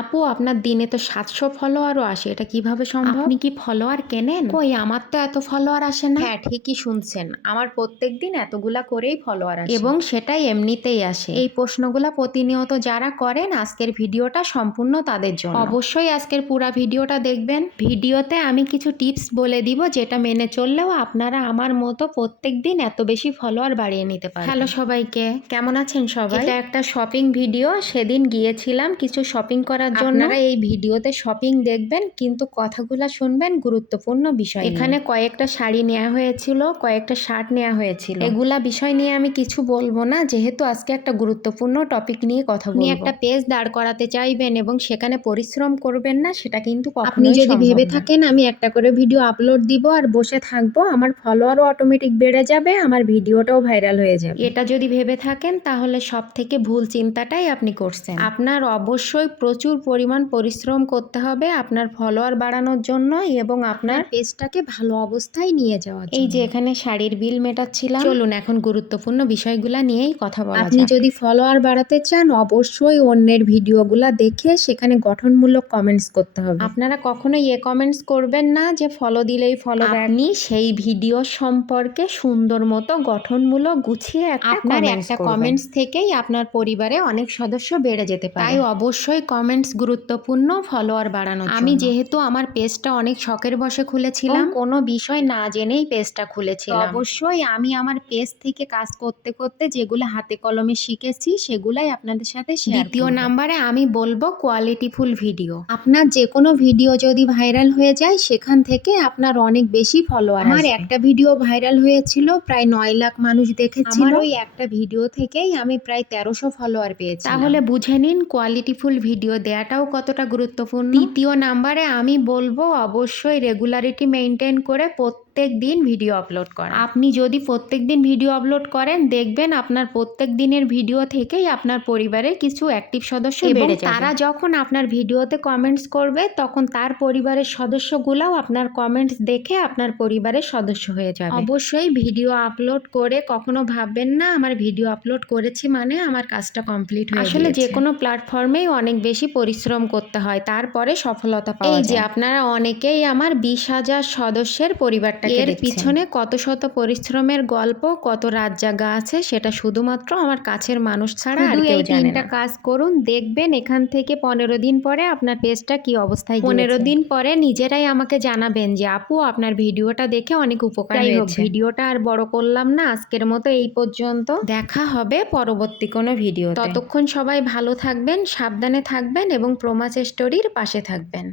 আপু আপনার দিনে তো ৭০০ ফলোয়ারও আসে, এটা কিভাবে সম্ভব? আপনি কি ফলোয়ার কেনেন? কই আমার তো এত ফলোয়ার আসে না। হ্যাঁ ঠিকই শুনছেন, আমার প্রত্যেকদিন এতগুলা করেই ফলোয়ার আসে এবং সেটাই এমনিতেই আসে। এই প্রশ্নগুলা প্রতিনিয়ত যারা করেন আজকের ভিডিওটা সম্পূর্ণ তাদের জন্য। অবশ্যই আজকের পুরা ভিডিওটা দেখবেন। ভিডিওতে আমি কিছু টিপস বলে দিব যেটা মেনে চললেও আপনারা আমার মতো প্রত্যেকদিন এত বেশি ফলোয়ার বাড়িয়ে নিতে পারেন। হ্যালো সবাইকে, কেমন আছেন সবাই? এটা একটা শপিং ভিডিও। সেদিন গিয়েছিলাম কিছু শপিং করার জন্য। আপনারা এই ভিডিওতে শপিং দেখবেন কিন্তু কথাগুলা শুনবেন গুরুত্বপূর্ণ বিষয়। এখানে কয়েকটা শাড়ি নেওয়া হয়েছিল, কয়েকটা শার্ট নেওয়া হয়েছিল। এগুলা বিষয় নিয়ে আমি কিছু বলবো না, যেহেতু আজকে একটা গুরুত্বপূর্ণ টপিক নিয়ে কথা বলবো। আপনি একটা পেজ দাঁড় করাতে চাইবেন এবং সেখানে পরিশ্রম করবেন না, সেটা কিন্তু আপনি যদি ভেবে থাকেন আমি একটা করে ভিডিও আপলোড দিব আর বসে থাকবো, আমার ফলোয়ারও অটোমেটিক বেড়ে যাবে, আমার ভিডিওটাও ভাইরাল হয়ে যাবে, এটা যদি ভেবে থাকেন তাহলে সব থেকে ভুল চিন্তাটাই আপনি করছেন। আপনার অবশ্যই প্রচুর পরিমাণ পরিশ্রম করতে হবে আপনার ফলোয়ার বাড়ানোর জন্য এবং আপনার পেজটাকে ভালো অবস্থায় নিয়ে যাওয়ার জন্য। এই যে এখানে শাড়ির বিল মেটাচ্ছিলাম, চলুন এখন গুরুত্বপূর্ণ বিষয়গুলা নিয়েই কথা বলা যাক। আপনি যদি ফলোয়ার বাড়াতে চান অবশ্যই অন্যের ভিডিওগুলা দেখে সেখানে গঠনমূলক কমেন্টস করতে হবে। আপনারা কখনোই কমেন্টস করবেন না যে ফলো দিলেই ফলো ব্যাক। আপনি সেই ভিডিও সম্পর্কে সুন্দর মতো গঠনমূলক গুছিয়ে আপনার একটা কমেন্টস থেকেই আপনার পরিবারে অনেক সদস্য বেড়ে যেতে পারে। তাই অবশ্যই কমেন্টস গুরুত্বপূর্ণ ফলোয়ার বাড়ানোর জন্য। আমি যেহেতু আমার পেজটা অনেক শখের বশে খুলেছিলাম, কোনো বিষয় না জেনেই পেজটা খুলেছিলাম, অবশ্যই আমি আমার পেজ থেকে কাজ করতে করতে যেগুলো হাতে কলমে শিখেছি সেগুলাই আপনাদের সাথে শেয়ার করব। দ্বিতীয় নাম্বারে আমি বলবো কোয়ালিটিফুল ভিডিও। আপনার যে কোনো ভিডিও যদি ভাইরাল হয়ে যায় সেখান থেকে আপনার অনেক বেশি ফলোয়ার আসবে। আমার একটা ভিডিও ভাইরাল হয়েছিল, প্রায় 9 লাখ মানুষ দেখেছিল। আমার ওই একটা ভিডিও থেকেই আমি প্রায় 1300 ফলোয়ার পেয়েছি। তাহলে বুঝে নিন কোয়ালিটিফুল ভিডিও দেওয়াটাও কতটা গুরুত্বপূর্ণ। তৃতীয় নাম্বারে আমি বলবো অবশ্যই রেগুলারিটি মেনটেন করে প্রত্যেক দিন ভিডিও আপলোড করা। আপনি যদি প্রত্যেক দিন ভিডিও আপলোড করেন দেখবেন আপনার প্রত্যেক দিনের ভিডিও থেকেই আপনার পরিবারে কিছু অ্যাক্টিভ সদস্য বেড়ে যাবে। তারা যখন আপনার ভিডিওতে কমেন্টস করবে তখন তার পরিবারের সদস্যগুলাও আপনার কমেন্টস দেখে আপনার পরিবারের সদস্য হয়ে যাবে। অবশ্যই ভিডিও আপলোড করে কখনো ভাববেন না আমার ভিডিও আপলোড করেছি মানে আমার কাজটা কমপ্লিট হয়ে গেছে। আসলে যে কোনো প্ল্যাটফর্মেই অনেক বেশি পরিশ্রম করতে হয়, তারপরে সফলতা পাওয়া যায়। এই যে আপনারা অনেকেই আমার 20,000 সদস্যের পরিবারটাকে দেখছেন, এর পিছনে কত শত পরিশ্রমের গল্প, কত রাত জাগা আছে সেটা শুধুমাত্র আমার কাছের মানুষ ছাড়া আর কেউ জানে না। কাজ করুন, দেখবেন এখান থেকে 15 দিন পরে আপনার পেজটা কি অবস্থায় গিয়েছে। 15 দিন পরে নিজেরাই আমাকে জানাবেন যে আপু আপনার ভিডিওটা দেখে অনেক উপকার হয়েছে। ভিডিওটা আর বড় করলাম না, আজকের মতো এই পর্যন্ত। দেখা হবে পরবর্তী কোনো ভিডিও। ততক্ষণ সবাই ভালো থাকবেন, সাবধানে থাকবেন এবং প্রমাচ স্টোরির পাশে থাকবেন।